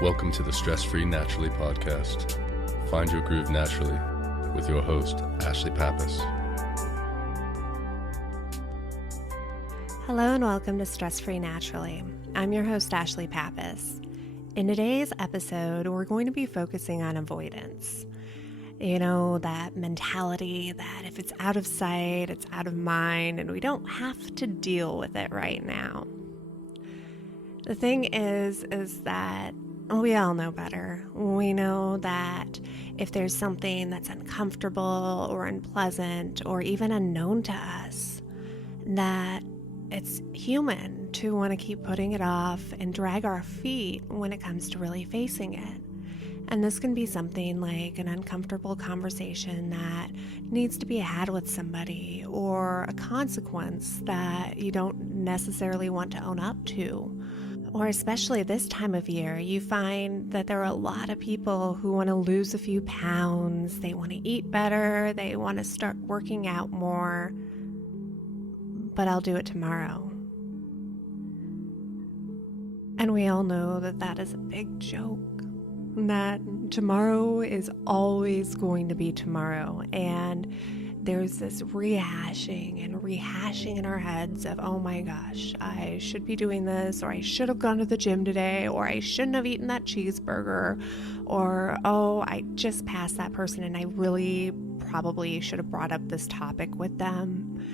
Welcome to the Stress-Free Naturally podcast. Find your groove naturally with your host, Ashley Pappas. Hello and welcome to Stress-Free Naturally. I'm your host, Ashley Pappas. In today's episode, we're going to be focusing on avoidance. You know, that mentality that if it's out of sight, it's out of mind, and we don't have to deal with it right now. The thing is that we all know better. We know that if there's something that's uncomfortable or unpleasant or even unknown to us, that it's human to want to keep putting it off and drag our feet when it comes to really facing it. And this can be something like an uncomfortable conversation that needs to be had with somebody, or a consequence that you don't necessarily want to own up to. Or especially this time of year, you find that there are a lot of people who want to lose a few pounds, they want to eat better, they want to start working out more, but I'll do it tomorrow. And we all know that that is a big joke, that tomorrow is always going to be tomorrow, and there's this rehashing in our heads of, oh my gosh, I should be doing this, or I should have gone to the gym today, or I shouldn't have eaten that cheeseburger, or, oh, I just passed that person and I really probably should have brought up this topic with them.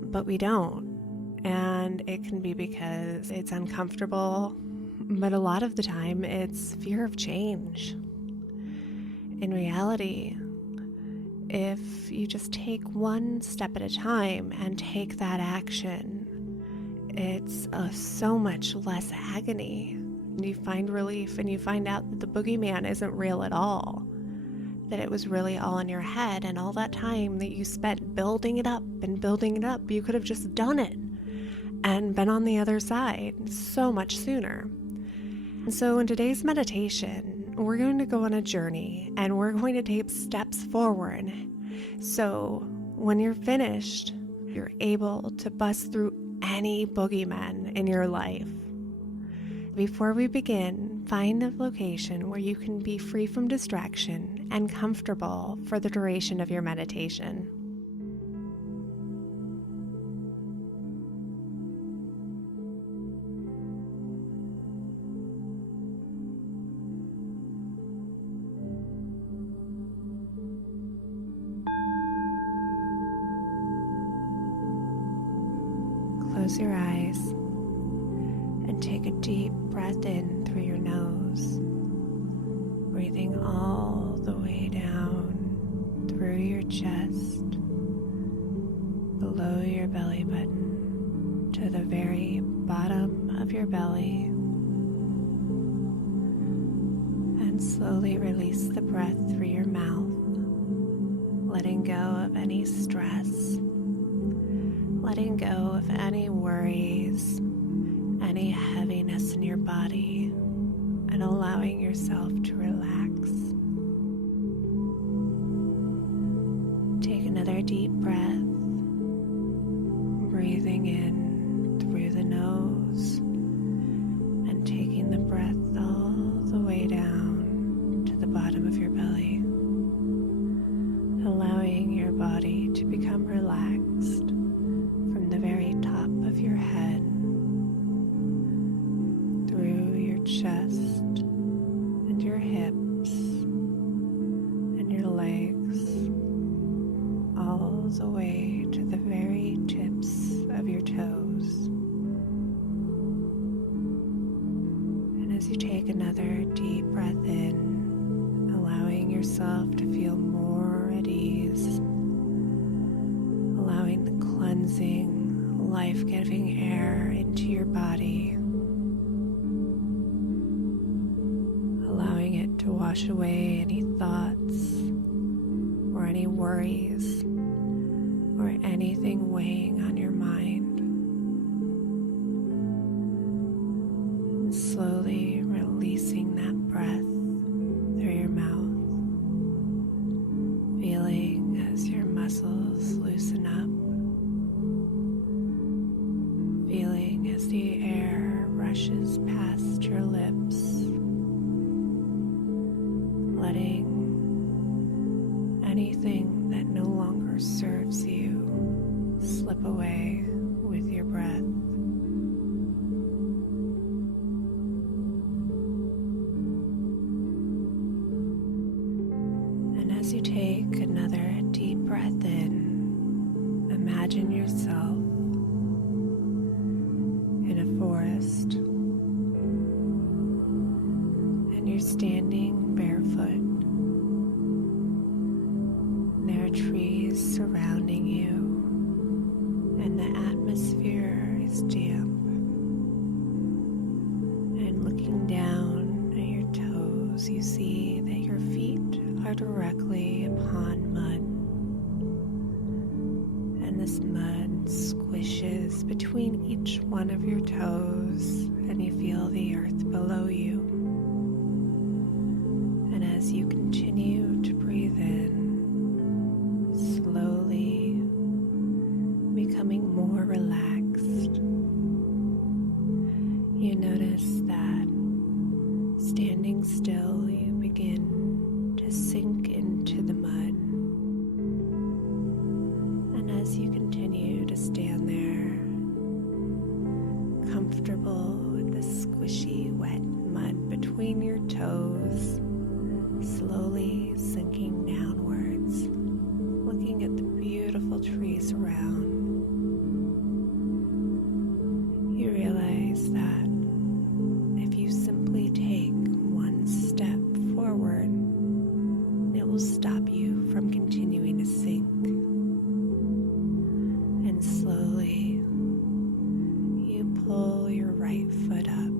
But we don't. And it can be because it's uncomfortable, but a lot of the time it's fear of change. In reality, if you just take one step at a time and take that action, it's so much less agony. You find relief and you find out that the boogeyman isn't real at all, that it was really all in your head, and all that time that you spent building it up, you could have just done it and been on the other side so much sooner. And so in today's meditation, we're going to go on a journey and we're going to take steps forward. So when you're finished, you're able to bust through any boogeyman in your life. Before we begin, find a location where you can be free from distraction and comfortable for the duration of your meditation. Close your eyes and take a deep breath in through your nose, breathing all the way down through your chest, below your belly button, to the very bottom of your belly, and slowly release the breath through your mouth, letting go of any stress, letting go of any worries, any heaviness in your body, and allowing yourself to relax. Take another deep breath, breathing in through the nose and taking the breath all the way down to the bottom of your belly, allowing your body to become relaxed from the very top of your head, through your chest and your hips and your legs, all the way to the very tips of your toes. And as you take another deep breath in, allowing yourself to feel more at ease, allowing the cleansing, life-giving air into your body, allowing it to wash away any thoughts or any worries or anything weighing on your mind, and slowly releasing that breath through your mouth, feeling as your muscles loosen up, feeling as the air rushes past your lips, letting anything that no longer serves you slip away with your breath. And as you take another deep breath in, imagine yourself in a forest, and you're standing barefoot. There are trees surrounding you, and the atmosphere is damp. And looking down at your toes, you see that your feet are directly upon mud. And this mud squishes between each one of your toes, and you feel the earth below you. And as you continue to breathe in, slowly becoming more relaxed, you notice that standing still, you begin to sink into the mud. And as you continue to stand there, comfortable with the squishy, wet mud between your toes, slowly sinking downwards, looking at the beautiful trees around, you realize that if you simply take one step forward, it will stop you from continuing to sink. And slowly, you pull your right foot up,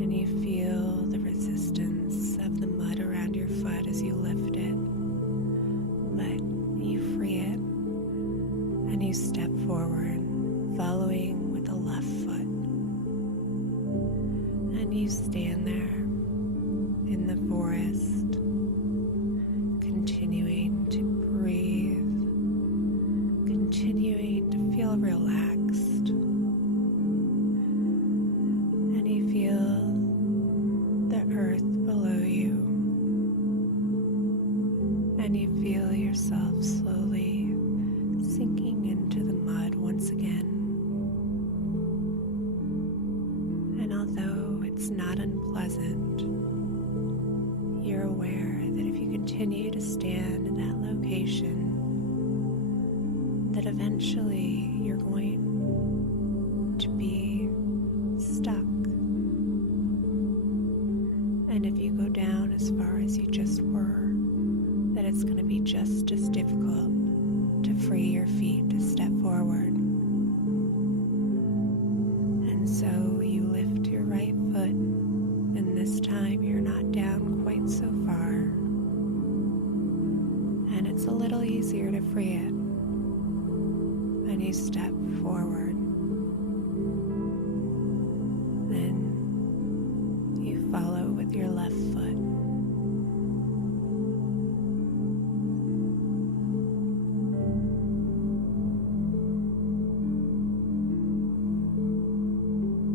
and you feel the resistance of the mud around your foot as you lift it. But you free it, and you step forward, following with the left foot. And you stand there in the forest, continuing to breathe, continuing to feel relaxed. And you feel the earth below you, and you feel yourself slowly sinking into the mud once again. And although it's not unpleasant, you're aware that if you continue to stand in that location, that eventually you're going to be stuck. And if you go down as far as you just were, that it's going to be just as difficult to free your feet to step forward. And so you lift your right foot, and this time you're not down quite so far, and it's a little easier to free it. And you step forward. Then you follow with your left foot.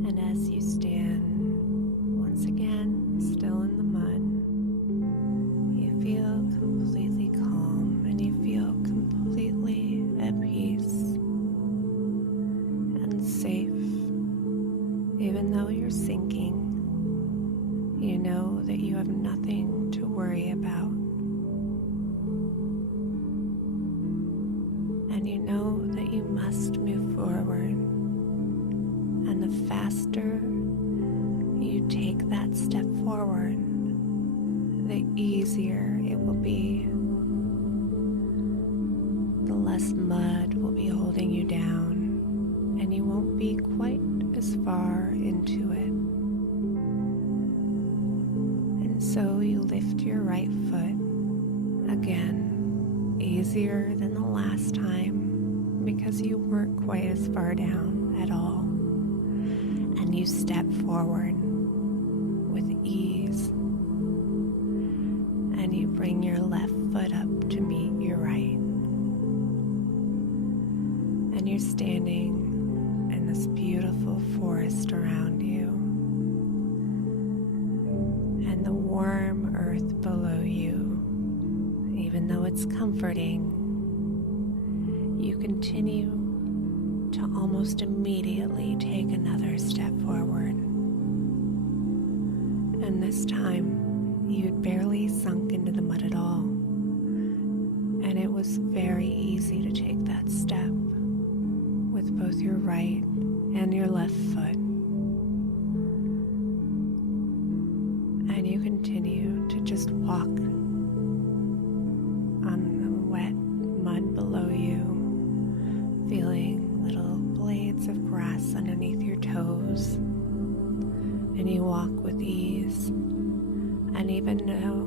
And as you stand once again, still in the mud, you feel completely calm, and you feel completely at peace and safe. Even though you're sinking, you know that you have nothing to worry about. And you know that you must move forward. And the faster you take that step forward, the easier it will be. The less mud will be holding you down, and you won't be quite as far into it. And so you lift your right foot again, easier than the last time, because you weren't quite as far down at all. And you step forward with ease, and you bring your left foot up to meet your right. And you're standing in this beautiful forest around you, and the warm earth below you even though it's comforting, you continue to almost immediately take another step forward. And this time, you'd barely sunk into the mud at all. And it was very easy to take that step with both your right and your left foot. And you continue to just walk on the wet mud below you, feeling little blades of grass underneath your toes. And you walk with ease, and even though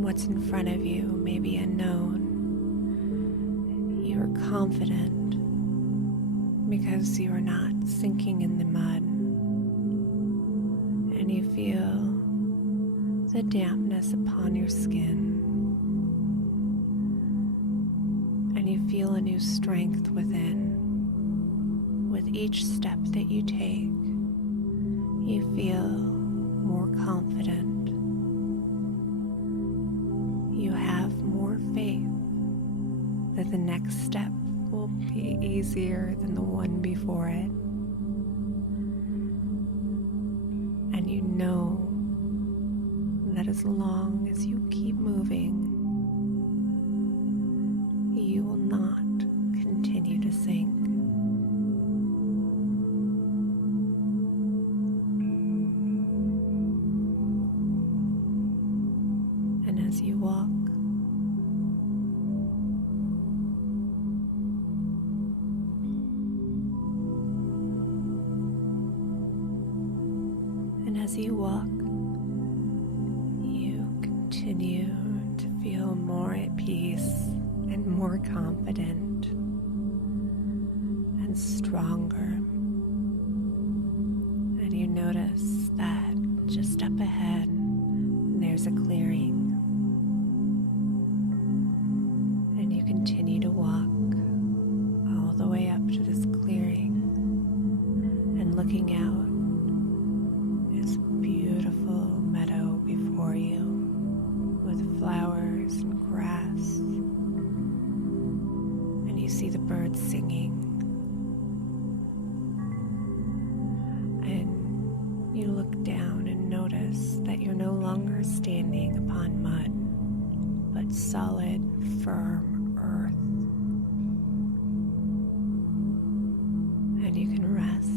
what's in front of you may be unknown, you are confident because you are not sinking in the mud, and you feel the dampness upon your skin, and you feel a new strength within. With each step that you take, you feel more confident. You have more faith that the next step will be easier than the one before it. And you know that as long as you keep moving, you will not continue to sink. And as you walk, you continue to feel more at peace and more confident and stronger. And you notice that just up ahead, there's a clearing. And you continue to walk all the way up to this clearing, and looking out, beautiful meadow before you with flowers and grass, and you see the birds singing, and you look down and notice that you're no longer standing upon mud, but solid, firm earth, and you can rest.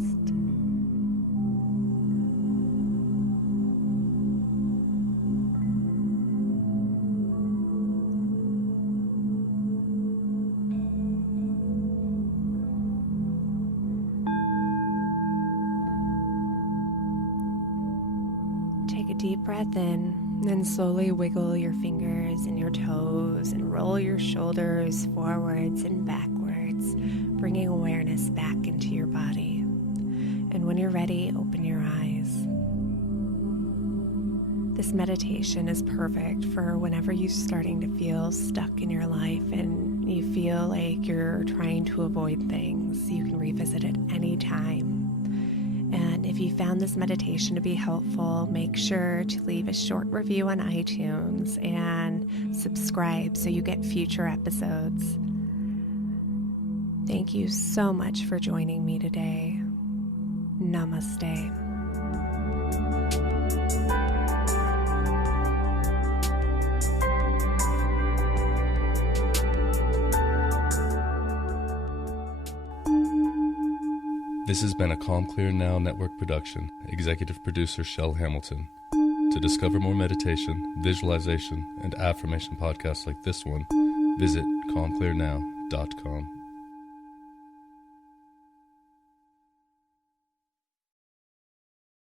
Take a deep breath in, then slowly wiggle your fingers and your toes and roll your shoulders forwards and backwards, bringing awareness back into your body. And when you're ready, open your eyes. This meditation is perfect for whenever you're starting to feel stuck in your life and you feel like you're trying to avoid things. You can revisit it anytime. And if you found this meditation to be helpful, make sure to leave a short review on iTunes and subscribe so you get future episodes. Thank you so much for joining me today. Namaste. This has been a Calm Clear Now Network production. Executive producer Shell Hamilton. To discover more meditation, visualization, and affirmation podcasts like this one, visit calmclearnow.com.